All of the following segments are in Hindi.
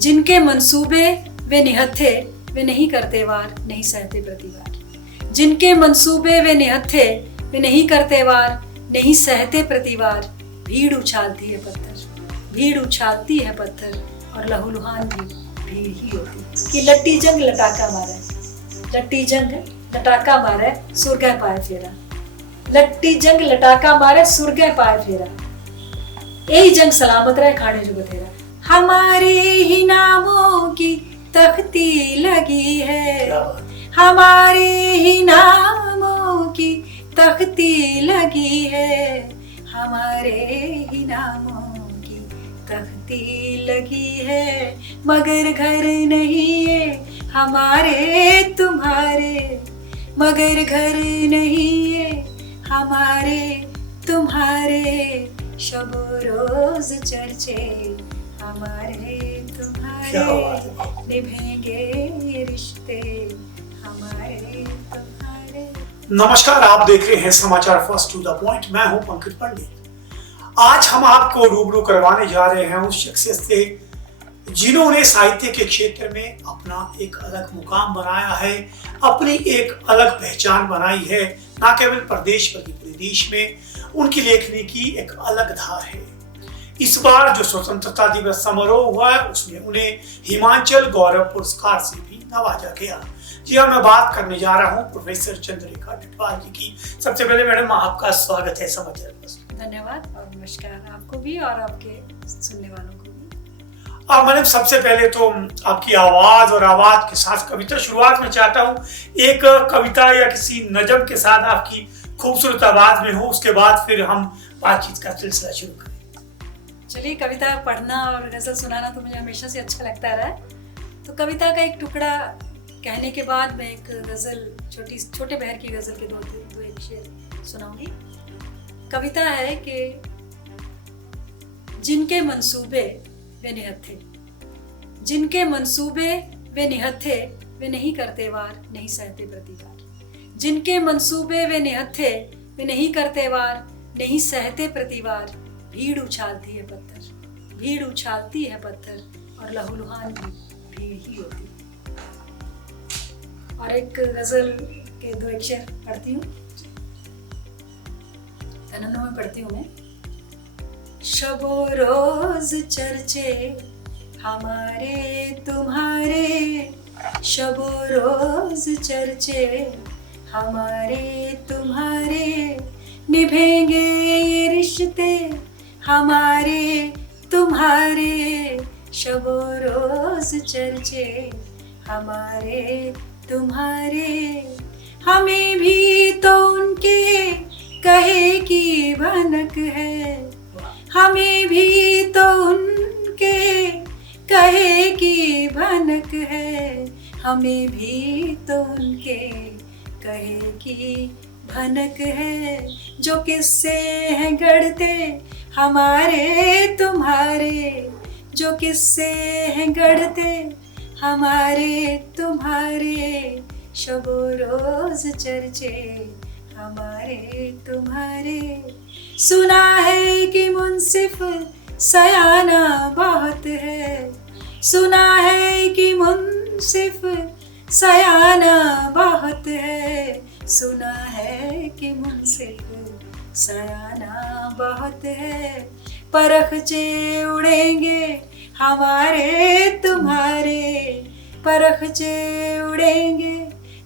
जिनके मंसूबे वे निहत्थे वे नहीं करते वार, नहीं सहते प्रतिवार। जिनके मंसूबे वे निहत्थे वे नहीं करते वार, नहीं सहते प्रतिवार। भीड़ उछालती है पत्थर, भीड़ उछालती है पत्थर, और लहूलुहान भी भीड़ ही होती। कि लट्टी जंग लटाका मारे, लट्टी जंग लटाका मारे सुरगह पाए फेरा। लट्टी जंग लटाका मारे सुरगह पाए फेरा, यही जंग सलामत रहे खाने जो बतेरा। हमारे ही नामों की तख्ती लगी है, हमारे ही नामों की तख्ती लगी है, हमारे ही नामों की तख्ती लगी है। मगर घर नहीं है हमारे तुम्हारे, मगर घर नहीं है हमारे तुम्हारे। शब रोज चर्चे हमारे तुम्हारे, निभेंगे ये रिश्ते हमारे तुम्हारे। नमस्कार, आप देख रहे हैं समाचार फर्स्ट टू द पॉइंट। मैं हूं पंकज पंडित। आज हम आपको रूबरू करवाने जा रहे हैं उस शख्सियत से जिन्होंने साहित्य के क्षेत्र में अपना एक अलग मुकाम बनाया है, अपनी एक अलग पहचान बनाई है। न केवल प्रदेश बल्कि पूरे देश में उनकी लेखनी की एक अलग धार है। इस बार जो स्वतंत्रता दिवस समारोह हुआ है उसमें उन्हें हिमाचल गौरव पुरस्कार से भी नवाजा गया। जी हाँ, मैं बात करने जा रहा हूँ प्रोफेसर चंद्रिका टिटवाल जी की। सबसे पहले मैडम आपका स्वागत है समाचार पर। धन्यवाद और नमस्कार आपको भी और आपके सुनने वालों को भी। मैडम, सबसे पहले तो आपकी आवाज और आवाज के साथ कविता शुरुआत में चाहता हूँ। एक कविता या किसी नज़म के साथ आपकी खूबसूरत आवाज में हो, उसके बाद फिर हम बातचीत का सिलसिला शुरू करें। चलिए, कविता पढ़ना और गजल सुनाना तो मुझे हमेशा से अच्छा लगता रहा है। तो कविता का एक टुकड़ा कहने के बाद मैं एक गजल, छोटे बहर की गजल के दो एक शेर सुनाऊंगी। कविता है कि जिनके मंसूबे वे निहत्थे, जिनके मंसूबे वे निहत्थे वे नहीं करते वार, नहीं सहते प्रतिवार। जिनके मंसूबे वे निहत्थे वे नहीं करते वार, नहीं सहते प्रतिवार। भीड़ उछालती है पत्थर, भीड़ उछालती है पत्थर, और लहूलुहान भी भीड़ ही होती। और एक गजल के दो एक शेर पढ़ती हूँ, तनन्नुम में पढ़ती हूँ मैं। शबो रोज चर्चे हमारे तुम्हारे, शबो रोज चर्चे हमारे तुम्हारे, निभेंगे ये रिश्ते हमारे तुम्हारे। शबो रोज चर्चे हमारे तुम्हारे, हमें भी तो उनके कहे की भनक है, हमें भी तो उनके कहे की भनक है, हमें भी तो उनके कहे की भनक है। जो किस्से हैं गढ़ते हमारे तुम्हारे, जो किस्से हैं गढ़ते हमारे तुम्हारे। शबो रोज चर्चे हमारे तुम्हारे। सुना है कि मुंसिफ सयाना बहुत है, सुना है कि मुंसिफ सयाना बहुत है, सुना है कि मुंसिफ सयाना बहुत है। परखचे उड़ेंगे हमारे तुम्हारे, परखचे उड़ेंगे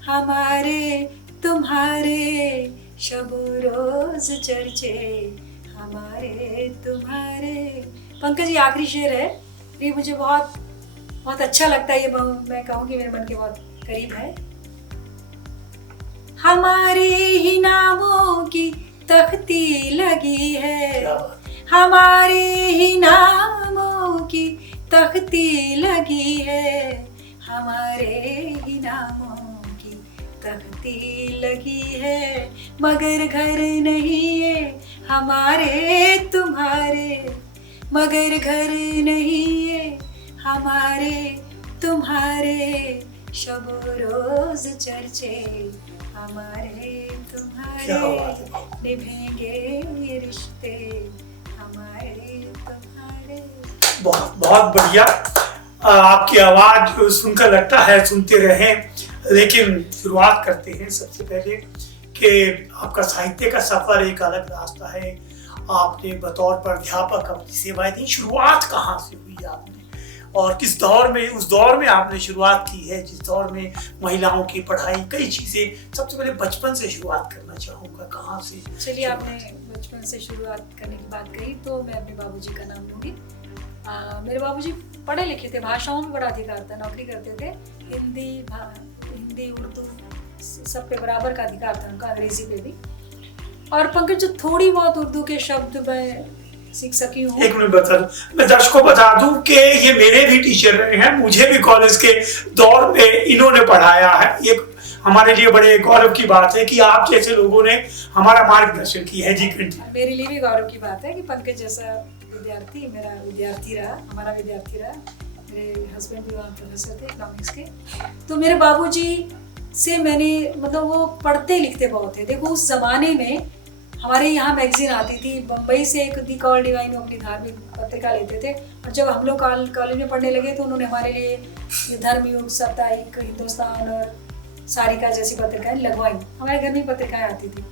हमारे तुम्हारे। शबो रोज चर्चे हमारे तुम्हारे। पंकज जी, आखिरी शेर है, ये मुझे बहुत अच्छा लगता है। ये मैं कहूँगी मेरे मन के बहुत करीब है। हमारे ही नामों की तख्ती लगी है, हमारे ही नामों की तख्ती लगी है, हमारे ही नामों की तख्ती लगी है। मगर घर नहीं है हमारे तुम्हारे, मगर घर नहीं है हमारे तुम्हारे। शबो रोज चर्चे हमारे तुम्हारे, निभेंगे ये रिश्ते हमारे तुम्हारे। बहुत बहुत बढ़िया। आपकी आवाज सुनकर लगता है सुनते रहें, लेकिन शुरुआत करते हैं सबसे पहले कि आपका साहित्य का सफर एक अलग रास्ता है। आपने बतौर प्राध्यापक अपनी सेवाएं दी, शुरुआत कहाँ से हुई आपने और किस दौर में, उस दौर में आपने शुरुआत की है जिस दौर में महिलाओं की पढ़ाई, कई चीजें। सबसे पहले बचपन से शुरुआत करना चाहूँगा, कहाँ से? चलिए, आपने बचपन से शुरुआत करने की बात कही तो मैं अपने बाबूजी का नाम लूँगी। मेरे बाबूजी पढ़े लिखे थे, भाषाओं में बड़ा अधिकार था, नौकरी करते थे। हिंदी उर्दू सब पे बराबर का अधिकार था उनका, अंग्रेजी पे भी। और पंकज, जो थोड़ी बहुत उर्दू के शब्द मैं सीख सकी हूँ। एक मिनट बता दूं, मैं दर्शकों को बता दूं कि ये मेरे भी टीचर रहे हैं, मुझे भी कॉलेज के दौर में इन्होंने पढ़ाया है। ये हमारे लिए बड़े गौरव की बात है कि आप जैसे लोगों ने हमारा मार्गदर्शन किया है। जी कंटिन्यू। मेरे लिए भी गौरव की बात है कि पंकज जैसा विद्यार्थी मेरा विद्यार्थी रहा, हमारा विद्यार्थी रहा। मेरे हस्बैंड भी वहाँ प्रोफेसर थे इकोनॉमिक्स के। तो मेरे बाबूजी से मैंने, मतलब वो पढ़ते लिखते बहुत थे। देखो, उस जमाने में हमारे यहाँ मैगजीन आती थी, बम्बई से एक दी कॉल डिवाइन, वो अपनी धार्मिक पत्रिका लेते थे। और जब हम लोग कॉलेज में पढ़ने लगे तो उन्होंने हमारे लिए ये धर्मयुग, साप्ताहिक, हिंदुस्तान और सारिका जैसी पत्रिकाएं लगवाई। हमारे घर में पत्रिकाएं आती थी,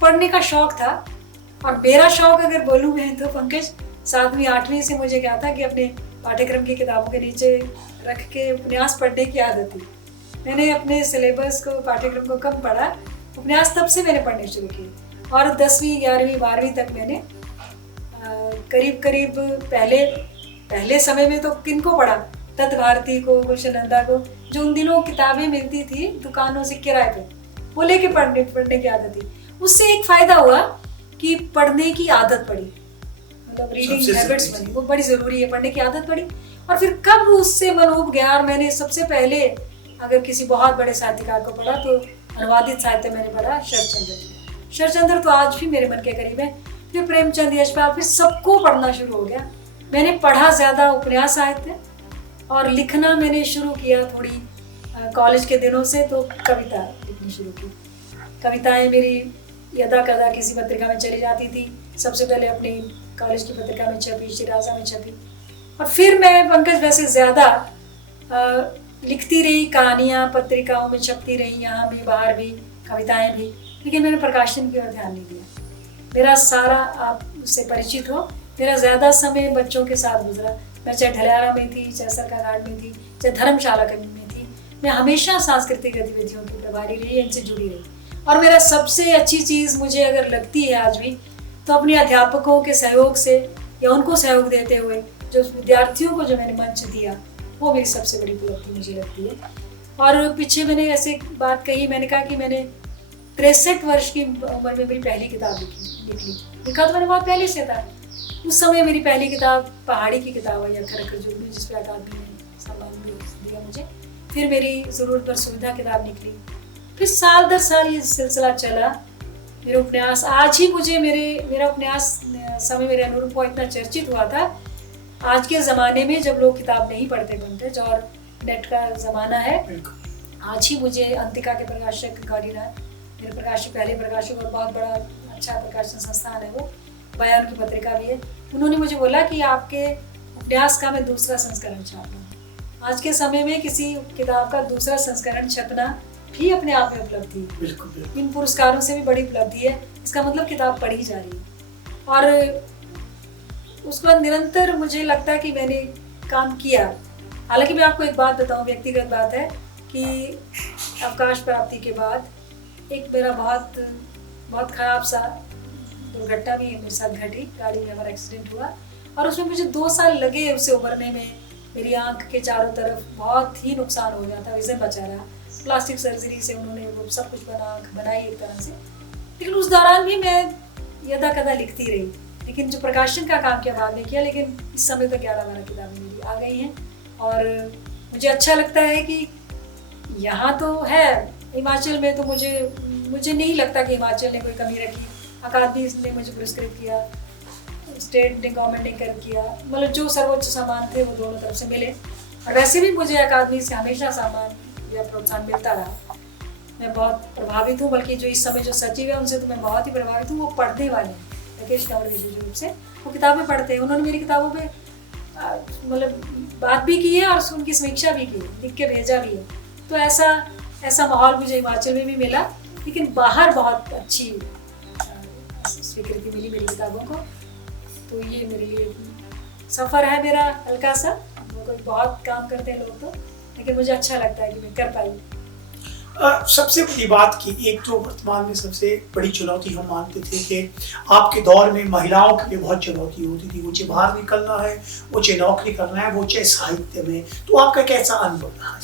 पढ़ने का शौक था। और मेरा शौक अगर बोलूँ मैं तो पंकज, 7वीं 8वीं से मुझे क्या था कि अपने पाठ्यक्रम की किताबों के नीचे रख के उपन्यास पढ़ने की आदत थी। मैंने अपने सिलेबस को, पाठ्यक्रम को कम पढ़ा, उपन्यास तब से मैंने पढ़ने शुरू किए। और 10वीं 11वीं 12वीं तक मैंने करीब पहले समय में तो किनको पढ़ा, तत् भारती को, गुलशन नंदा को, जो उन दिनों किताबें मिलती थी दुकानों से किराए पे, वो लेके पढ़ने की आदत थी। उससे एक फायदा हुआ कि पढ़ने की आदत पड़ी, मतलब रीडिंग हैबिट्स बनी, वो बड़ी जरूरी है, पढ़ने की आदत पड़ी। और फिर कब उससे मन उब गया और मैंने सबसे पहले अगर किसी बहुत बड़े साहित्यकार को पढ़ा तो अनुवादित साहित्य मैंने पढ़ा शरचंद्र तो आज भी मेरे मन के करीब है। फिर प्रेमचंद, यशपाल, फिर सबको पढ़ना शुरू हो गया। मैंने पढ़ा ज्यादा उपन्यास साहित्य, और लिखना मैंने शुरू किया थोड़ी कॉलेज के दिनों से, तो कविता लिखनी शुरू की। कविताएं मेरी यदा कदा किसी पत्रिका में चली जाती थी। सबसे पहले अपनी कॉलेज की पत्रिका में छपी, शिराजा में छपी। और फिर मैं पंकज वैसे ज्यादा लिखती रही, कहानियाँ पत्रिकाओं में छपती रही, यहाँ भी बाहर भी, कविताएं भी, लेकिन मैंने प्रकाशन की ओर ध्यान नहीं दिया। मेरा सारा, आप उससे परिचित हो, मेरा ज़्यादा समय बच्चों के साथ गुजरा। मैं चाहे ढलियारा में थी, चाहे सरका घाट में थी, चाहे धर्मशाला में थी, मैं हमेशा सांस्कृतिक गतिविधियों की प्रभारी रही, इनसे जुड़ी रही। और मेरा सबसे अच्छी चीज़ मुझे अगर लगती है आज भी, तो अपने अध्यापकों के सहयोग से या उनको सहयोग देते हुए जो विद्यार्थियों को जो मैंने मंच दिया, वो मेरी सबसे बड़ी उपलब्धि मुझे लगती है। और पीछे मैंने ऐसे बात कही, मैंने कहा कि मैंने 63 वर्ष की उम्र में मेरी पहली किताब लिखा तो मैंने बहुत पहले से था। उस समय मेरी पहली किताब पहाड़ी की किताब है, अखर अखर जुगनू, जिस पर अकादमी ने सम्मान दिया मुझे। फिर मेरी ज़रूरत पर सुविधा किताब निकली। फिर साल दर साल ये सिलसिला चला। मेरे उपन्यास आज ही मुझे मेरा उपन्यास समय मेरे अनुरूप को इतना चर्चित हुआ था। आज के ज़माने में जब लोग किताब नहीं पढ़ते पंकज, और नेट का ज़माना है, आज ही मुझे अंतिका के प्रकाशक गौरीनाथ, मेरे प्रकाशक, पहले प्रकाशक और बहुत बड़ा अच्छा प्रकाशन संस्थान है वो, बयान की पत्रिका भी है, उन्होंने मुझे बोला कि आपके उपन्यास का मैं दूसरा संस्करण छापूँ। आज के समय में किसी किताब का दूसरा संस्करण छपना भी अपने आप में उपलब्धि है। बिल्कुल। इन पुरस्कारों से भी बड़ी उपलब्धि है। इसका मतलब किताब पढ़ी जा रही है। और उसके बाद निरंतर मुझे लगता है कि मैंने काम किया। हालांकि मैं आपको एक बात बताऊं, व्यक्तिगत बात है कि अवकाश प्राप्ति के बाद एक मेरा बहुत खराब सा दुर्घटना भी मेरे साथ घटी। गाड़ी में हमारा एक्सीडेंट हुआ और उसमें मुझे 2 साल लगे उससे उभरने में। मेरी आंख के चारों तरफ बहुत ही नुकसान हो गया था, विजन बचा रहा। प्लास्टिक सर्जरी से उन्होंने वो सब कुछ आंख बनाई एक तरह से। लेकिन उस दौरान भी मैं यदा कदा लिखती रही, लेकिन जो प्रकाशन का काम किया बाद में किया। लेकिन इस समय तक 11-12 किताबें मेरी आ गई हैं और मुझे अच्छा लगता है कि यहाँ तो है हिमाचल में, तो मुझे नहीं लगता कि हिमाचल ने कोई कमी रखी। अकादमी ने मुझे पुरस्कृत किया, स्टेट ने, गवर्नमेंट ने कर किया, मतलब जो सर्वोच्च सम्मान थे वो दोनों तरफ से मिले। और वैसे भी मुझे अकादमी से हमेशा सम्मान या प्रोत्साहन मिलता रहा। मैं बहुत प्रभावित हूँ, बल्कि जो इस समय जो सचिव है उनसे तो मैं बहुत ही प्रभावित हूँ। वो पढ़ने वाले हैं, राकेश कंवर विशेष रूप से वो किताबें पढ़ते हैं। उन्होंने मेरी किताबों पे मतलब बात भी की है और उनकी समीक्षा भी की है, लिख के भेजा भी है। तो ऐसा माहौल मुझे हिमाचल में भी मिला, लेकिन बाहर बहुत अच्छी स्वीकृति मिली मेरी किताबों को। तो ये मेरे लिए सफ़र है मेरा हल्का सा, बहुत काम करते हैं लोग तो, लेकिन मुझे अच्छा लगता है कि मैं कर पाई। सबसे बड़ी बात की एक तो वर्तमान में सबसे बड़ी चुनौती हम मानते थे कि आपके दौर में महिलाओं के लिए बहुत चुनौती होती थी, वो चाहे बाहर निकलना है, वो चाहे नौकरी करना है, वो चाहे साहित्य में। तो आपका कैसा अनुभव रहा?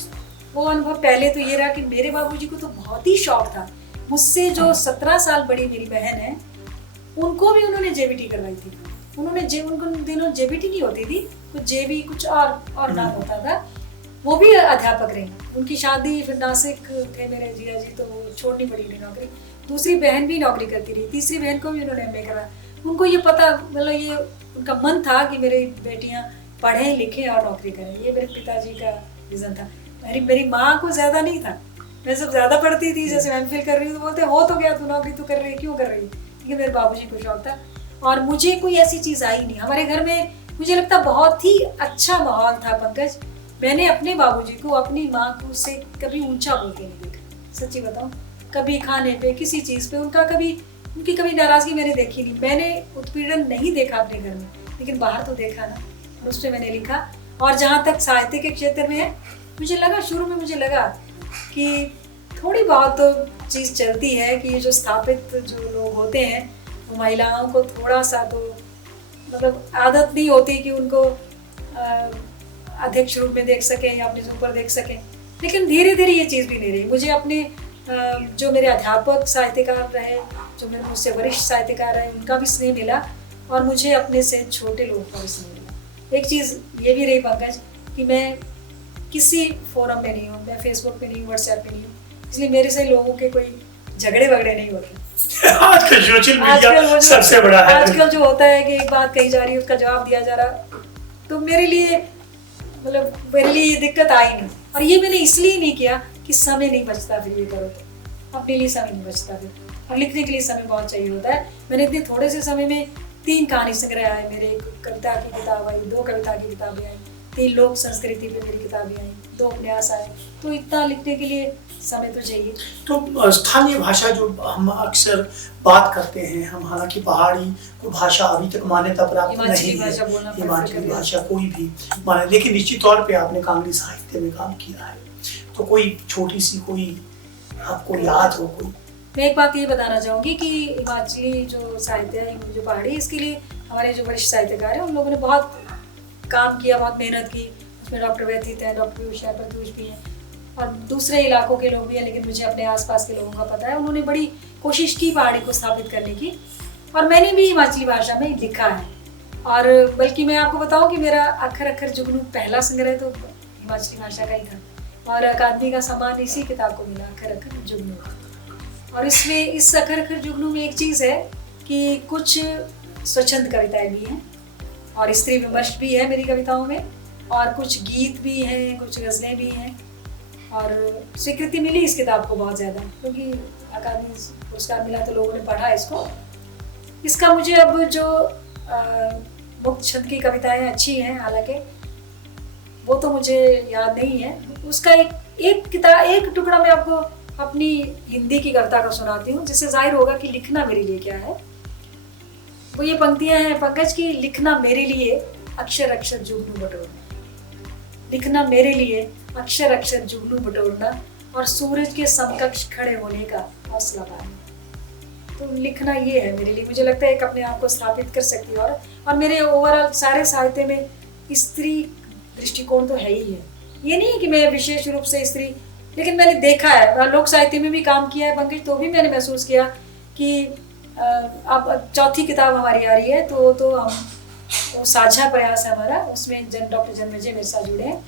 वो अनुभव पहले तो ये रहा कि मेरे बाबूजी को तो बहुत ही शौक था। मुझसे जो 17 साल बड़ी मेरी बहन है, उनको भी उन्होंने जेबीटी करवाई थी। उनको दिनों जेबीटी नहीं होती थी, कुछ जेबी कुछ और नाम होता था। वो भी अध्यापक रहे। उनकी शादी फिर नासिक थे मेरे जिया जी, तो वो छोड़नी पड़ी उन्हें नौकरी। दूसरी बहन भी नौकरी करती रही, तीसरी बहन को भी उन्होंने एमए करा। उनको ये पता, मतलब ये उनका मन था कि मेरी बेटियां पढ़ें लिखें और नौकरी करें। ये मेरे पिताजी का विजन था। मेरी माँ को ज्यादा नहीं था, मैं सब ज्यादा पढ़ती थी, जैसे एमफिल कर रही हूँ तो बोलते हो तो क्या, तू नौकरी तो कर रही है, क्यों कर रही है। लेकिन मेरे बाबूजी को शौक था और मुझे कोई ऐसी चीज आई नहीं। हमारे घर में मुझे लगता बहुत ही अच्छा माहौल था पंकज। मैंने अपने बाबूजी को, अपनी माँ को से कभी ऊंचा बोलते नहीं देखा, सच्ची बताऊं। कभी खाने पे, किसी चीज पे उनकी कभी नाराजगी मैंने देखी नहीं। मैंने उत्पीड़न नहीं देखा अपने घर में, लेकिन बाहर तो देखा ना, और उस पर मैंने लिखा। और जहाँ तक साहित्य के क्षेत्र में है, शुरू में मुझे लगा कि थोड़ी बहुत तो चीज़ चलती है कि ये जो स्थापित जो लोग होते हैं, वो महिलाओं को थोड़ा सा तो मतलब आदत नहीं होती कि उनको अध्यक्ष रूप में देख सकें या अपने ऊपर देख सकें। लेकिन धीरे धीरे ये चीज़ भी नहीं रही। मुझे अपने जो मेरे अध्यापक साहित्यकार रहे, जो मेरे मुझसे वरिष्ठ साहित्यकार रहे, उनका भी स्नेह मिला और मुझे अपने से छोटे लोगों का भी स्नेह मिला। एक चीज़ ये भी रही पंकज कि मैं किसी फोरम पे नहीं हूँ, मैं फेसबुक पे नहीं हूँ, व्हाट्सएप पे नहीं हूँ, इसलिए मेरे से लोगों के कोई झगड़े वगड़े नहीं होते। आजकल सोशल मीडिया सबसे बड़ा है। आजकल जो होता है कि एक बात कही जा रही है, उसका जवाब दिया जा रहा, तो मेरे लिए ये दिक्कत आई नहीं। और ये मैंने इसलिए नहीं किया कि समय नहीं बचता, फिर ये करो तो अपने लिए समय नहीं बचता फिर, और लिखने के लिए समय बहुत चाहिए होता है। मैंने इतने थोड़े से समय में 3 कहानी संग्रह आए मेरे, एक कविता की किताब आई, 2 कविता की किताबें आई, 3 लोक संस्कृति पे मेरी किताबें आई, 2 उपन्यास आए। तो इतना लिखने के लिए समय तो चाहिए। तो स्थानीय भाषा जो हम अक्सर बात करते हैं, हम हालांकि पहाड़ी को भाषा अभी तक मान्यता प्राप्त नहीं है, हिमाचली भाषा कोई भी माने, लेकिन निश्चित तौर पे आपने कांगड़ी साहित्य में काम किया है। तो कोई छोटी सी कोई आपको याद हो कोई? मैं एक बात ये बताना चाहूँगी कि हिमाचली जो साहित्य है, जो पहाड़ी, इसके लिए हमारे जो वरिष्ठ साहित्यकार हैं, उन लोगों ने बहुत काम किया, बहुत मेहनत की। उसमें डॉक्टर व्यतीत है, डॉक्टर प्रत्यूष भी हैं और दूसरे इलाकों के लोग भी हैं, लेकिन मुझे अपने आसपास के लोगों का पता है। उन्होंने बड़ी कोशिश की पहाड़ी को स्थापित करने की, और मैंने भी हिमाचली भाषा में लिखा है। और बल्कि मैं आपको बताऊं कि मेरा अखर अखर जुगनू पहला संग्रह तो हिमाचली भाषा का ही था, और अकादमी का सम्मान इसी किताब को मिला, अखर अखर जुगनू का। और इसमें इस अखर अखर जुगनू में एक चीज़ है कि कुछ स्वच्छंद कविताएं भी हैं और स्त्री विमर्श भी है मेरी कविताओं में, और कुछ गीत भी हैं, कुछ गज़लें भी हैं। और स्वीकृति मिली इस किताब को बहुत ज़्यादा, क्योंकि अकादमी पुरस्कार मिला तो लोगों ने पढ़ा इसको। इसका मुझे अब जो मुक्त छंद की कविताएं अच्छी हैं, हालांकि वो तो मुझे याद नहीं है। उसका एक टुकड़ा मैं आपको अपनी हिंदी की कविता का सुनाती हूँ, जिससे जाहिर होगा कि लिखना मेरे लिए क्या है। वो ये पंक्तियां हैं पंकज की: लिखना मेरे लिए अक्षर अक्षर जुगनू बटोरना, लिखना मेरे लिए अक्षर अक्षर जुगनू बटोरना, और सूरज के समकक्ष खड़े होने का हौसला पाना। तो लिखना ये है मेरे लिए, मुझे लगता है एक अपने आप को स्थापित कर सकती है। और मेरे ओवरऑल सारे साहित्य में स्त्री दृष्टिकोण तो है ही है। ये नहीं है कि मैं विशेष रूप से स्त्री, लेकिन मैंने देखा है, लोक साहित्य में भी काम किया है पंकज, तो भी मैंने महसूस किया कि अब 4थी किताब हमारी आ रही है, तो हम वो साझा प्रयास है हमारा, उसमें डॉक्टर जन्मेजय मेरे साथ जुड़े हैं।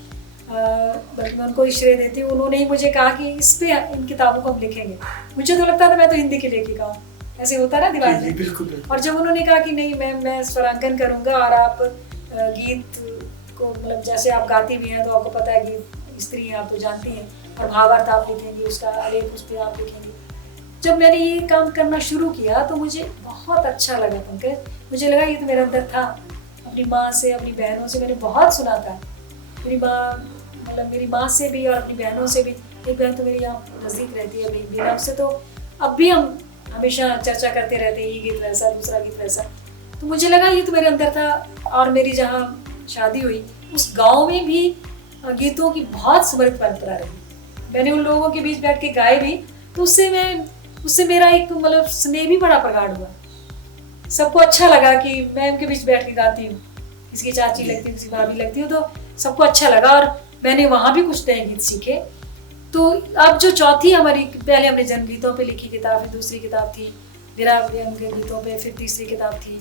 बल्कि मैं उनको श्रेय देती हूँ, उन्होंने ही मुझे कहा कि इस पे इन किताबों को हम लिखेंगे। मुझे तो लगता था मैं तो हिंदी की लेखिका हूँ, ऐसे होता ना दिमाग में। बिल्कुल। और जब उन्होंने कहा कि नहीं, मैं स्वरांकन करूँगा और आप गीत को, मतलब जैसे आप गाती भी हैं तो आपको पता है कि स्त्री हैं, आप तो जानती हैं, और भावार्थ आप लिखेंगी, उसका आलेख उस पर आप लिखेंगी। जब मैंने ये काम करना शुरू किया तो मुझे बहुत अच्छा लगा पंकज। मुझे लगा ये तो मेरे अंदर था, अपनी माँ से, अपनी बहनों से मैंने बहुत सुना था मेरी माँ, मतलब मेरी माँ से भी और अपनी बहनों से भी, एक बहन तो मेरी यहाँ नज़दीक रहती है बिना, उससे तो अब भी हम हमेशा चर्चा करते रहते हैं, ये गीत वैसा, दूसरा गीत वैसा। तो मुझे लगा ये तो मेरे अंदर था। और मेरी जहाँ शादी हुई उस गांव में भी गीतों की बहुत समृद्ध परंपरा रही। मैंने उन लोगों के बीच बैठ के गाए भी, तो उससे मेरा एक मतलब स्नेह भी बड़ा प्रगाढ़ हुआ। सबको अच्छा लगा कि मैं उनके बीच बैठ के गाती हूँ, किसी चाची लगती हूँ, किसी भाभी लगती हूँ, तो सबको अच्छा लगा। और मैंने वहाँ भी कुछ नए गीत सीखे। तो अब जो चौथी हमारी, पहले हमने जन्म गीतों पे लिखी किताब, फिर दूसरी किताब थी विरह व्यंग के गीतों पे, फिर तीसरी किताब थी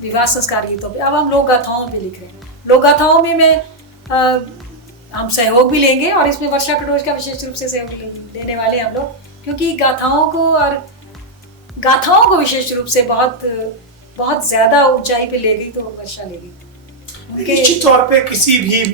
विवाह संस्कार गीतों पे। अब हम लोक गाथाओं पे लिख रहे हैं। लोक गाथाओं में हम सहयोग भी लेंगे, और इसमें वर्षा कटोच का विशेष रूप से सहयोग देने वाले हम लोग, क्योंकि गाथाओं को विशेष रूप से बहुत ज्यादा ऊंचाई पे ले गई तो वर्षा ले गई। निश्चित तौर पे किसी भी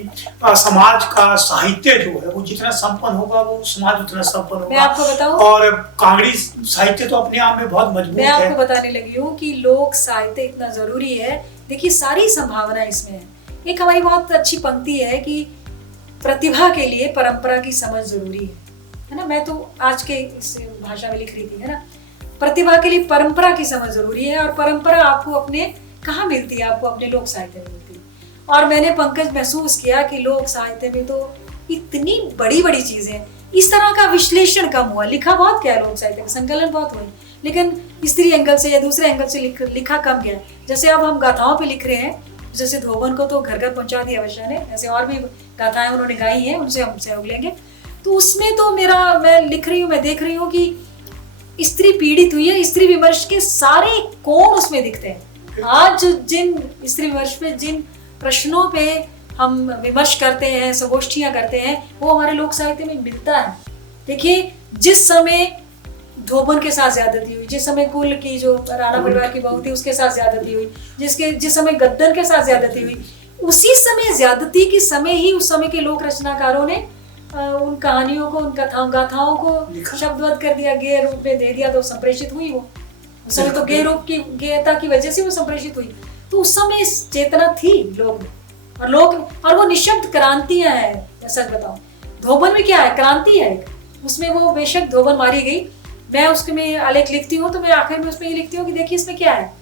समाज का साहित्य जो है वो जितना संपन्न होगा वो समाज उतना संपन्न होगा। मैं आपको बताऊं, और कांगड़ी साहित्य तो अपने आप में बहुत मजबूत है। मैं आपको बताने लगी हूँ कि लोक साहित्य इतना जरूरी है। देखिए सारी संभावना इसमें है। एक हमारी बहुत अच्छी पंक्ति है कि प्रतिभा के लिए परंपरा की समझ जरूरी है ना। मैं तो आज के इस भाषा में लिख रही थी, है ना। प्रतिभा के लिए परंपरा की समझ जरूरी है, और परंपरा आपको अपने कहाँ मिलती है? आपको अपने लोक साहित्य में मिलती है। और मैंने पंकज महसूस किया कि लोक साहित्य में तो इतनी बड़ी बड़ी चीजें, इस तरह का विश्लेषण कम हुआ। लिखा बहुत क्या लोक साहित्य में, संकलन बहुत हुए, लेकिन स्त्री एंगल से या दूसरे एंगल से लिखा कम गया। जैसे अब हम गाथाओं पे लिख रहे हैं, जैसे धोबन को तो घर घर पहुंचा दिया वर्षा ने, ऐसे और भी गाथाएं उन्होंने गाई हैं, उनसे हम सहयोग लेंगे। तो उसमें तो मैं लिख रही हूँ, मैं देख रही हूँ कि स्त्री पीड़ित हुई है। स्त्री विमर्श के सारे कोण उसमें दिखते हैं। आज जिन स्त्री विमर्श पे, जिन प्रश्नों पे हम विमर्श करते हैं, संगोष्ठियां करते हैं, वो हमारे लोक साहित्य में मिलता है। देखिए जिस समय धोबन के साथ ज्यादती हुई, जिस समय कुल की जो राणा परिवार की बहू थी उसके साथ ज्यादती हुई, जिस समय गद्दर के साथ ज्यादती हुई, उसी समय ज्यादती के समय ही उस समय के लोक रचनाकारों ने उन कहानियों को, उन गाथाओं को शब्दबद्ध कर दिया, गेय रूप में दे दिया, तो संप्रेषित हुई। वो उस समय तो गेय रूप की, गेयता की वजह से वो संप्रेषित हुई। तो उस समय इस चेतना थी लोग में, और वो निशब्द क्रांतियां हैं। मैं सच बताऊं, धोबन में क्या है, क्रांति है एक। उसमें वो बेशक धोबन मारी गई, मैं उसके में आलेख लिखती हूँ तो मैं आखिर में उसमें ये लिखती हूँ कि देखिए इसमें क्या है,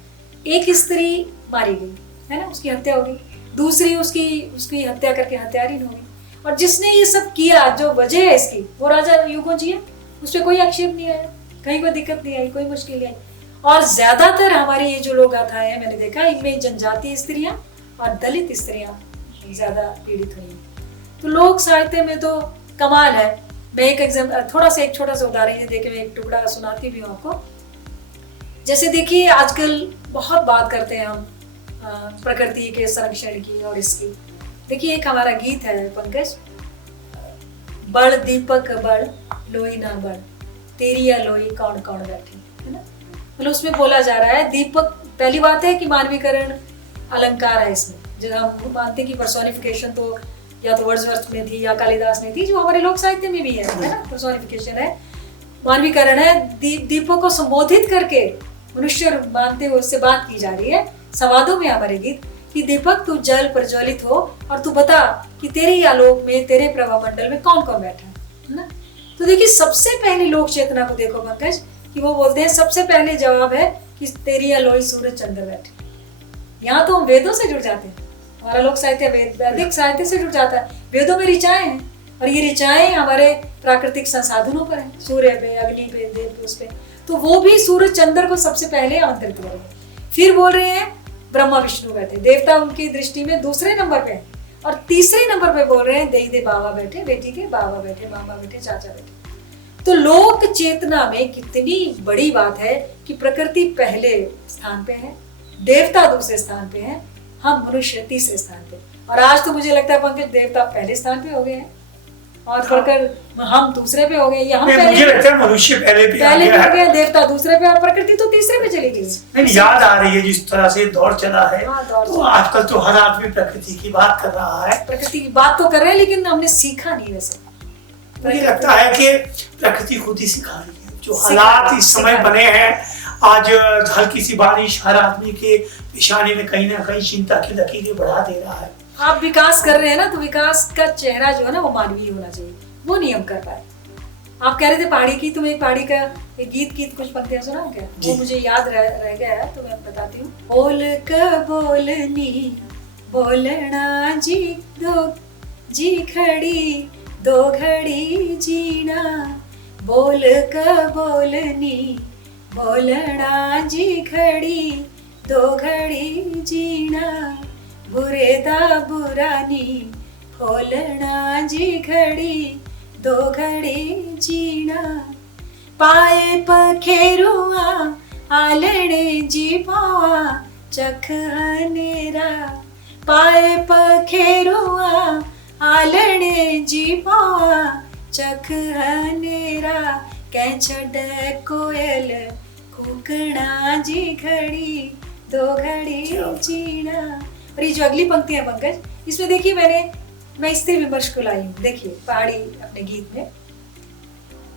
एक स्त्री मारी गई है ना, उसकी हत्या हो गई, दूसरी उसकी हत्या करके हत्यारीन हो गई, और जिसने ये सब किया, जो वजह है इसकी, वो राजा युगों जी है। उस पर कोई आक्षेप नहीं आया, कहीं कोई दिक्कत नहीं आई, कोई मुश्किल नहीं आई। और ज्यादातर हमारी ये जो लोग गाथाएं हैं, मैंने देखा इनमें जनजातीय स्त्रियां और दलित स्त्रियां ज्यादा पीड़ित हुई हैं। तो लोक साहित्य में तो कमाल है। मैं एक छोटा सा उदाहरण देके मैं एक टुकड़ा सुनाती भी हूँ आपको। जैसे देखिए आजकल बहुत बात करते हैं हम प्रकृति के संरक्षण की और इसकी। देखिए एक हमारा गीत है पंकज, बड़ दीपक बड़ लोई ना बड़, तेरी या लोई कौन कौन बैठी, है ना। मतलब उसमें बोला जा रहा है दीपक, पहली बात है कि मानवीकरण अलंकार है इसमें, जो हम मानते हैं कि पर्सोनिफिकेशन तो या तो वर्ड्सवर्थ में थी या कालिदास में थी, जो हमारे लोक साहित्य में भी है ना, पर्सोनिफिकेशन है, मानवीकरण है। दीपक को संबोधित करके मनुष्य मानते हुए उससे बात की जा रही है संवादों में हमारे गीत, कि दीपक तू जल प्रज्वलित हो और तू बता कि तेरे आलोक में, तेरे प्रभा मंडल में कौन कौन बैठा है ना। तो देखिए सबसे पहले लोक चेतना को देखो पंकज, कि वो बोलते हैं सबसे पहले जवाब है कि तेरी आलोई सूरज चंद्र बैठे। यहाँ तो हम वेदों से जुड़ जाते हैं, हमारा लोक साहित्य वैदिक साहित्य से जुड़ जाता है। वेदों में ऋचाएं हैं, और ये ऋचाएं हमारे प्राकृतिक संसाधनों पर है, सूर्य पे, अग्नि पे, देव पे, उस पे। तो वो भी सूरज चंद्र को सबसे पहले आमंत्रित कर रहे हैं। फिर बोल रहे हैं ब्रह्मा विष्णु बैठे, देवता उनकी दृष्टि में दूसरे नंबर पे है, और तीसरे नंबर पे बोल रहे हैं दई दे बाबा बैठे, बेटी के बाबा बैठे, मामा बैठे, चाचा बैठे। तो लोक चेतना में कितनी बड़ी बात है कि प्रकृति पहले स्थान पे है, देवता दूसरे स्थान पे है, हम मनुष्य तीसरे स्थान पे। और आज तो मुझे लगता है पंकज देवता पहले स्थान पे हो गए हैं और प्रकृति हम दूसरे पे हो गए, या हम मुझे लगता है मनुष्य पहले पे हो गए, देवता दूसरे पे और प्रकृति तो तीसरे पे चली गई। याद आ रही है जिस तरह से दौर चला है, तो आजकल तो हर आदमी प्रकृति की बात कर रहा है, प्रकृति की बात तो कर रहे हैं, लेकिन हमने सीखा नहीं। वैसे मुझे लगता है कि प्रकृति खुद ही सिखा रही है। जो हालात इस समय बने हैं, आज हल्की सी बारिश हर आदमी के पेशानी में कहीं ना कहीं चिंता की लकीरें बढ़ा दे रहा है। आप विकास कर रहे हैं ना, तो विकास का चेहरा जो है ना वो मानवीय होना चाहिए, वो नहीं हम कर पाए। आप कह रहे थे पहाड़ी की, तुम्हें एक पहाड़ी का एक गीत की कुछ पंक्तियां सुना क्या? वो मुझे याद रह गया है तो मैं बताती हूँ। बोल क बोलनी बोलना जी दो जी खड़ी दो घड़ी जीना, बोल क बोलनी बोलना जी खड़ी दो घड़ी जीना, बुरे दा बुरानी खोलना जी घड़ी दो घड़ी जीना, पाए पखेरुआ आलड़े जी पावा चख हनेरा, पाए पखेरुआ आलड़े जी पावा चख हनेरा, कै छड़ कोयल कूकना जी घड़ी दो घड़ी जीना। और ये जो अगली पंक्ति है पंकज, इसमें देखिए मैं स्त्री विमर्श को लाई हूँ। देखिए पहाड़ी अपने गीत में,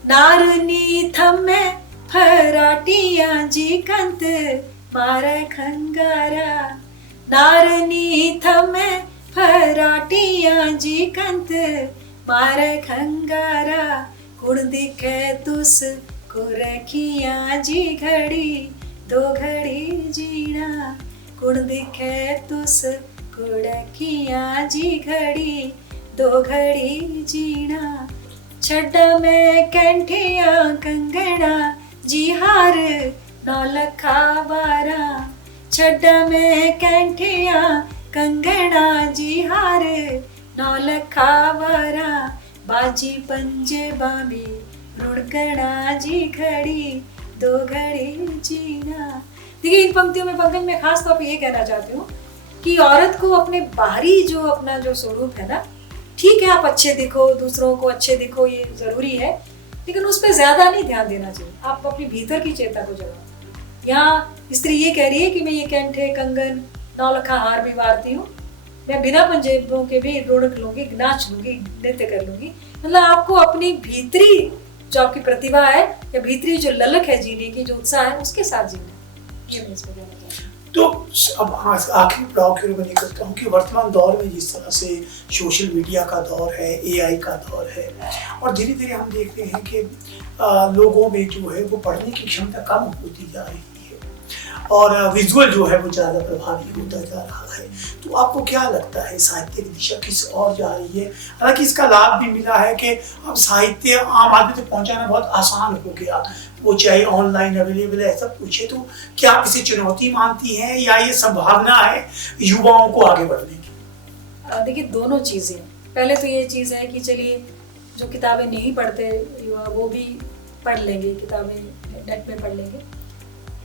नारनी थमे फराटिया जी कंत मारे खंगारा, नारनी थमे फराटिया जी कंत मारे खंगारा, कुण दिखे तुस को रखिया जी घड़ी दो घड़ी जीना, कुण दिखे तुस कुड़किया जी घड़ी दो घड़ी जीना, छड्डा में कैंठिया कंगना जी हार नौलखा वारा, छड्डा में कैंठिया कंगना जी हार नौलखा वारा, बाजी पंजे बामी रुड़कना जी घड़ी दो घड़ी जीना। देखिए इन पंक्तियों में पंकज मैं खास तौर पे ये कहना चाहती हूँ कि औरत को अपने बाहरी जो अपना जो स्वरूप है ना, ठीक है आप अच्छे दिखो, दूसरों को अच्छे दिखो, ये जरूरी है, लेकिन उस पर ज्यादा नहीं ध्यान देना चाहिए। आप अपनी भीतर की चेतना को जगाओ। यहाँ स्त्री ये कह रही है कि मैं ये कैंठे कंगन नौलखा हार भी वारती हूँ, मैं बिना पंजेबों के भी रोड़क लूंगी, नाच लूंगी, नृत्य कर लूंगी। मतलब आपको अपनी भीतरी जो आपकी प्रतिभा है या भीतरी जो ललक है जीने की, जो उत्साह है, उसके साथ जीना, ये मैं इसमें कहना चाहती हूँ। तो अब आखिरी पड़ाव की ओर मैं करता हूँ कि वर्तमान दौर में जिस तरह से सोशल मीडिया का दौर है, एआई का दौर है, और धीरे धीरे हम देखते हैं कि लोगों में जो है वो पढ़ने की क्षमता कम होती जा रही है और विजुअल जो है वो ज़्यादा प्रभावी होता जा रहा है। तो आपको क्या लगता है साहित्य की दिशा किस ओर जा रही है? हालांकि इसका लाभ भी मिला है कि अब साहित्य आम आदमी तक पहुंचाना बहुत आसान हो गया, वो चाहे ऑनलाइन अवेलेबल है, सब कुछ है। तो क्या आप इसे चुनौती मानती हैं या ये संभावना है युवाओं को आगे बढ़ने की? देखिए दोनों चीज़ें। पहले तो ये चीज़ है कि चलिए जो किताबें नहीं पढ़ते युवा वो भी पढ़ लेंगे, किताबें नेट में पढ़ लेंगे।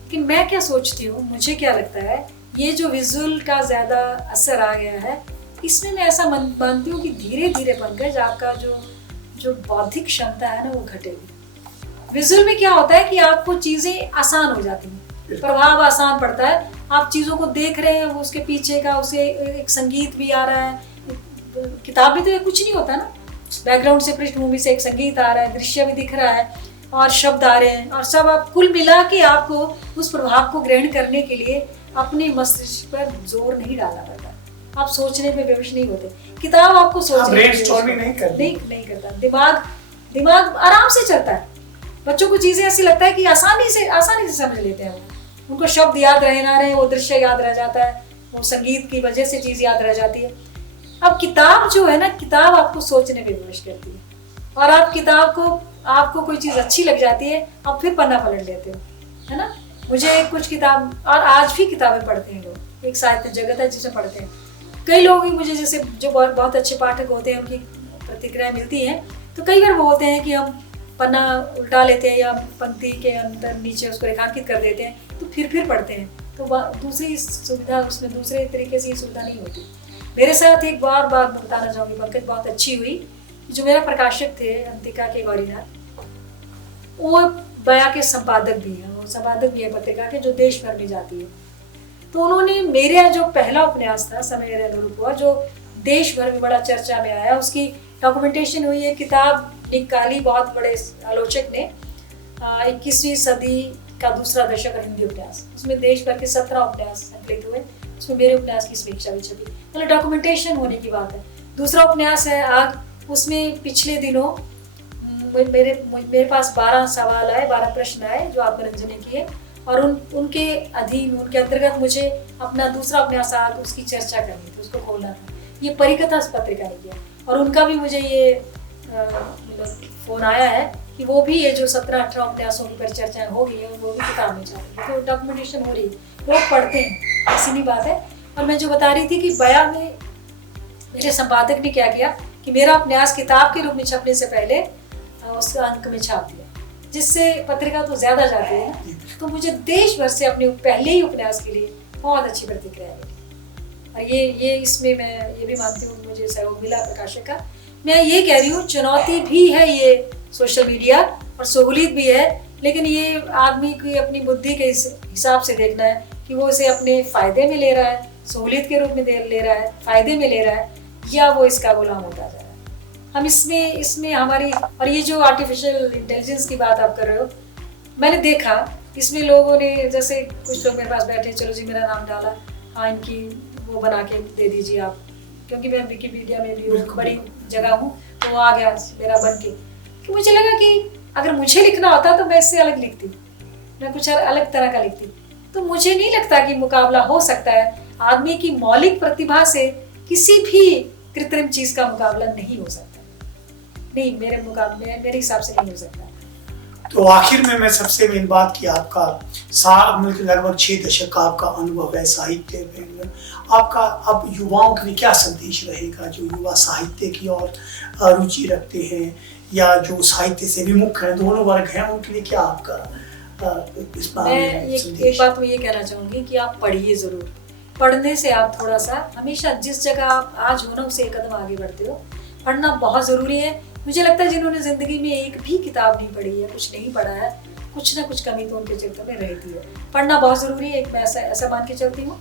लेकिन मैं क्या सोचती हूँ, मुझे क्या लगता है, ये जो विजुअल का ज़्यादा असर आ गया है, इसमें मैं ऐसा मानती हूँ कि धीरे धीरे पंकज आपका जो बौद्धिक क्षमता है ना वो घटेगी। विजुअल में क्या होता है कि आपको चीज़ें आसान हो जाती हैं, प्रभाव आसान पड़ता है, आप चीज़ों को देख रहे हैं, वो उसके पीछे का उसे एक संगीत भी आ रहा है। किताब में तो कुछ नहीं होता ना, बैकग्राउंड से पृष्ठभूमि से एक संगीत आ रहा है, दृश्य भी दिख रहा है और शब्द आ रहे हैं, और सब आप कुल मिला के आपको उस प्रभाव को ग्रहण करने के लिए अपने मस्तिष्क पर जोर नहीं डालना पड़ता, आप सोचने में विवश नहीं होते। किताब आपको सोचने नहीं करता, दिमाग आराम से चलता है। बच्चों को चीजें ऐसी लगता है कि आसानी से समझ लेते हैं, उनको शब्द याद रहे ना रहे, वो दृश्य याद रह जाता है, वो संगीत की वजह से चीज याद रह जाती है। अब किताब जो है ना, किताब आपको सोचने में विवश करती है, और आप किताब को आपको कोई चीज़ अच्छी लग जाती है, आप फिर पन्ना पलट लेते हो, है ना। मुझे कुछ किताब, और आज भी किताबें पढ़ते हैं लोग, एक साहित्य जगत है जिसे पढ़ते हैं कई लोग। मुझे जैसे जो बहुत अच्छे पाठक होते हैं उनकी प्रतिक्रिया मिलती है, तो कई बार वो होते हैं कि हम पन्ना उल्टा लेते हैं या पंक्ति के अंदर नीचे उसको रेखांकित कर देते हैं, तो फिर पढ़ते हैं, तो दूसरी सुविधा उसमें दूसरे तरीके से ये सुविधा नहीं होती। मेरे साथ एक बात बताना चाहूँगी पंकज, बहुत अच्छी हुई। जो मेरा प्रकाशक थे अंतिका के गौरीनाथ, वो बया के संपादक भी हैं, वो संपादक भी है पत्रिका के, जो देश भर में जाती है। तो उन्होंने मेरा जो पहला उपन्यास था समय मेरे अनुरूप हुआ, जो देश भर में बड़ा चर्चा में आया, उसकी डॉक्यूमेंटेशन हुई है, किताब निकाली बहुत बड़े आलोचक ने। 21वीं सदी का दूसरा दशक और हिंदी उपन्यास, उसमें देश भर के 17 उपन्यास संकलित हुए, उसमें मेरे उपन्यास की समीक्षा भी छपी। मतलब डॉक्यूमेंटेशन होने की बात है। दूसरा उपन्यास है आग, उसमें पिछले दिनों मेरे पास 12 सवाल आए, 12 प्रश्न आए जो आत्मरंजन ने किए, और उनके अधीन, उनके अंतर्गत मुझे अपना दूसरा उपन्यास आग उसकी चर्चा करनी थी, उसको खोलना था। ये परिकथा पत्रिका ने किया, और उनका भी मुझे ये फोन आया है कि वो भी ये जो 17-18 उपन्यासों की परिचर्चाएं हो गई है वो भी किताब में चाहते हैं। तो डॉक्यूमेंटेशन हो रही है, लोग पढ़ते हैं, ऐसी नहीं बात है। और मैं जो बता रही थी कि बया में मेरे संपादक ने क्या किया कि मेरा उपन्यास किताब के रूप में छपने से पहले उसका अंक में छाप दिया, जिससे पत्रिका तो ज्यादा जाती है ना। तो मुझे देश भर से अपने पहले ही उपन्यास के लिए बहुत अच्छी प्रतिक्रिया मिली, और ये इसमें मैं ये भी मानती हूँ मुझे सहयोग मिला प्रकाशक का। मैं ये कह रही हूँ चुनौती भी है ये सोशल मीडिया और सहूलियत भी है, लेकिन ये आदमी की अपनी बुद्धि के हिसाब से देखना है कि वो इसे अपने फायदे में ले रहा है, सहूलियत के रूप में ले रहा है, फायदे में ले रहा है, या वो इसका गुलाम होता जा रहा है। हम इसमें हमारी, और ये जो आर्टिफिशियल इंटेलिजेंस की बात आप कर रहे हो, मैंने देखा इसमें लोगों ने, जैसे कुछ लोग मेरे पास बैठे, चलो जी मेरा नाम डाला, हाँ इनकी वो बना के दे दीजिए आप, क्योंकि मैं विकिपीडिया में भी बड़ी जगह हूँ, तो वो आ गया मेरा बन के। तो मुझे लगा कि अगर मुझे लिखना होता तो मैं इससे अलग लिखती, मैं कुछ अलग तरह का लिखती। तो मुझे नहीं लगता कि मुकाबला हो सकता है। आदमी की मौलिक प्रतिभा से किसी भी कृत्रिम चीज का मुकाबला नहीं हो सकता, नहीं, मेरे हिसाब से नहीं हो सकता। तो आखिर में मैं सबसे मेन बात की आपका लगभग 6 दशक का आपका अनुभव है साहित्य में, आपका अब युवाओं के लिए क्या संदेश रहेगा जो युवा साहित्य की ओर रुचि रखते हैं या जो साहित्य से विमुख हैं, दोनों वर्ग हैं, उनके लिए क्या आपका इस बारे में संदेश? एक बात मैं ये कहना चाहूंगी कि आप पढ़िए जरूर। पढ़ने से आप थोड़ा सा हमेशा जिस जगह आप आज हो ना उससे एक कदम आगे बढ़ते हो। पढ़ना बहुत जरूरी है। मुझे लगता है जिन्होंने जिंदगी में एक भी किताब नहीं पढ़ी है, कुछ नहीं पढ़ा है, कुछ ना कुछ कमी तो उनके चित्र में रहती है। पढ़ना बहुत जरूरी है, एक मैं ऐसा मान के चलती हूँ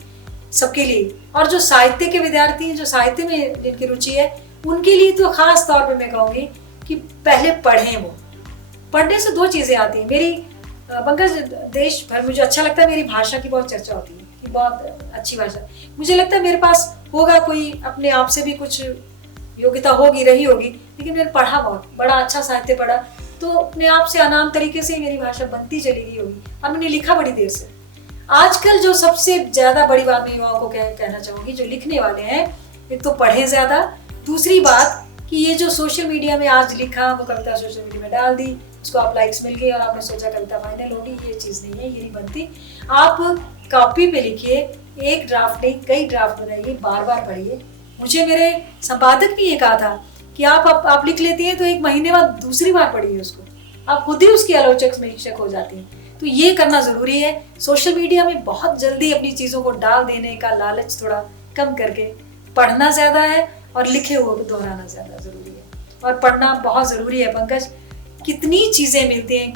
सबके लिए। और जो साहित्य के विद्यार्थी हैं, जो साहित्य में जिनकी रुचि है, उनके लिए तो खास तौर पर मैं कहूँगी कि पहले पढ़ें। वो पढ़ने से 2 चीजें आती हैं। मेरी पंकज, देश भर मुझे अच्छा लगता है, मेरी भाषा की बहुत चर्चा होती है कि बहुत अच्छी भाषा। मुझे लगता है मेरे पास होगा कोई अपने आप से भी कुछ योग्यता होगी, रही होगी, लेकिन मैंने पढ़ा बहुत, बड़ा अच्छा साहित्य पढ़ा, तो अपने आप से अनाम तरीके से मेरी भाषा बनती चली गई होगी। और मैंने लिखा बड़ी देर से। आजकल जो सबसे ज्यादा बड़ी बात मैं युवाओं को कहना चाहूंगी, जो लिखने वाले हैं, एक तो पढ़ें ज्यादा, दूसरी बात कि ये जो सोशल मीडिया में आज लिखा वो कविता सोशल मीडिया में डाल दी, उसको आप लाइक्स मिल गए और आपने सोचा कविता फाइनल होगी, ये चीज नहीं है, ये नहीं बनती। आप कॉपी पे लिखिए, एक ड्राफ्ट नहीं कई ड्राफ्ट बनाइए, बार बार पढ़िए। मुझे मेरे संपादक ने ये कहा था कि आप लिख लेती हैं तो 1 महीने बाद दूसरी बार पढ़िए उसको, आप खुद ही उसकी आलोचक समीक्षक हो जाती हैं। तो ये करना जरूरी है। सोशल मीडिया में बहुत जल्दी अपनी चीजों को डाल देने का लालच थोड़ा कम करके पढ़ना ज्यादा है और लिखे हुए को दोहराना ज्यादा जरूरी है। और पढ़ना बहुत जरूरी है पंकज। कितनी चीजें मिलती हैं,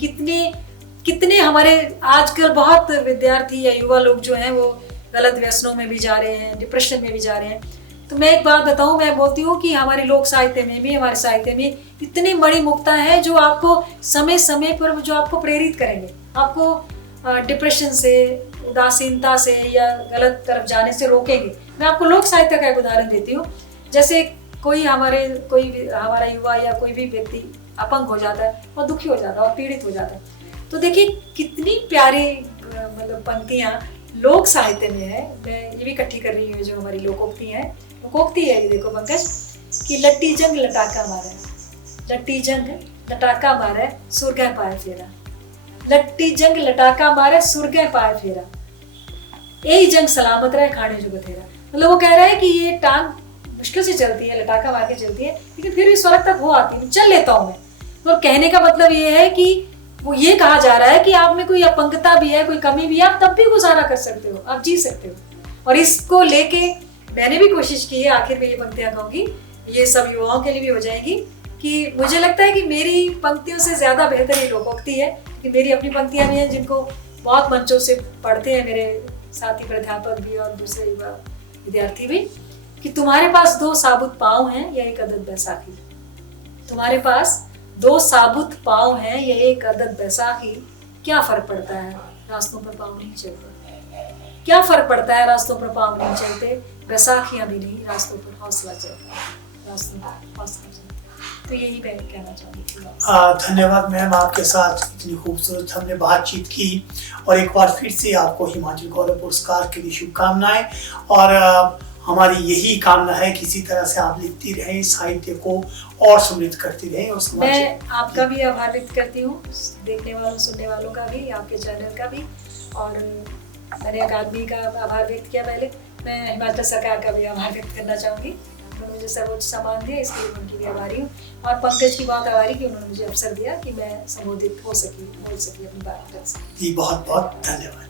कितने हमारे आजकल बहुत विद्यार्थी या युवा लोग जो हैं वो गलत व्यसनों में भी जा रहे हैं, डिप्रेशन में भी जा रहे हैं। तो मैं एक बात बताऊं, मैं बोलती हूँ कि हमारे लोक साहित्य में भी, हमारे साहित्य में इतनी बड़ी मुक्ता है जो आपको समय समय पर जो आपको प्रेरित करेंगे, आपको डिप्रेशन से, उदासीनता से या गलत तरफ जाने से रोकेंगे। मैं आपको लोक साहित्य का एक उदाहरण देती हूँ। जैसे कोई हमारा युवा या कोई भी व्यक्ति अपंग हो जाता है और दुखी हो जाता है और पीड़ित हो जाता है, तो देखिए कितनी प्यारी मतलब पंक्तियां लोक साहित्य में है। मैं ये भी इकट्ठी कर रही हूँ जो हमारी लोकोक्ति है। लोकोक्ति है ये देखो पंकज कि लट्टी जंग लटाका मारे, लट्टी जंग लटाका मारे सुरगै पाए फेरा, लट्टी जंग लटाका मारे सुरगै पाए फेरा, यही जंग सलामत रहे खाने जो बथेरा। मतलब वो कह रहा है कि ये टांग मुश्किल से चलती है, लटाका मार के चलती है, लेकिन फिर भी स्वर्ग तक वो आती है, चल लेता हूँ मैं। तो कहने का मतलब ये है कि वो ये कहा जा रहा है कि आप में कोई अपंगता भी है, कोई कमी भी है, आप तब भी गुजारा कर सकते हो, आप जी सकते हो। और इसको लेके मैंने भी कोशिश की है। आखिर में ये पंक्तियां कहूंगी, ये सब युवाओं के लिए भी हो जाएगी कि मुझे लगता है कि मेरी पंक्तियों से ज्यादा बेहतर ये लोकोक्ति है कि मेरी अपनी पंक्तियां भी हैं जिनको बहुत मंचों से पढ़ते हैं मेरे साथी प्राध्यापक भी और दूसरे युवा विद्यार्थी भी, कि तुम्हारे पास 2 साबुत पाँव हैं या एक अदद बैसाखी, तुम्हारे पास 2 साबुत पाँव हैं या एक अदद बैसाखी, क्या फर्क पड़ता है रास्तों पर पाँव नहीं चलते। क्या फर्क पड़ता है रास्तों पर पाँव नहीं चलते, बैसाखियां भी नहीं, रास्तों पर हौसला चलता है, रास्तों पर हौसला चलता है। तो यही मैं कहना चाहती थी। धन्यवाद मैम, आपके साथ इतनी खूबसूरत हमने बातचीत की और एक बार फिर से आपको हिमाचल गौरव पुरस्कार के लिए शुभकामनाएं। और हमारी यही कामना है कि इसी तरह से आप लिखती रहें, साहित्य को और समृद्ध करती रहें। और मैं आपका भी आभार व्यक्त करती हूँ, देखने वालों सुनने वालों का भी, आपके चैनल का भी, और मैंने अकादमी का आभार व्यक्त किया पहले, मैं हिमाचल सरकार का भी आभार व्यक्त करना चाहूँगी। उन्होंने मुझे सर्वोच्च सम्मान दिया, इसके लिए उनकी भी आभारी हूँ। और पंकज की बहुत आभारी कि उन्होंने मुझे अवसर दिया कि मैं संबोधित हो सकी, बोल सकी, अपनी बात रख सकी। जी बहुत बहुत धन्यवाद।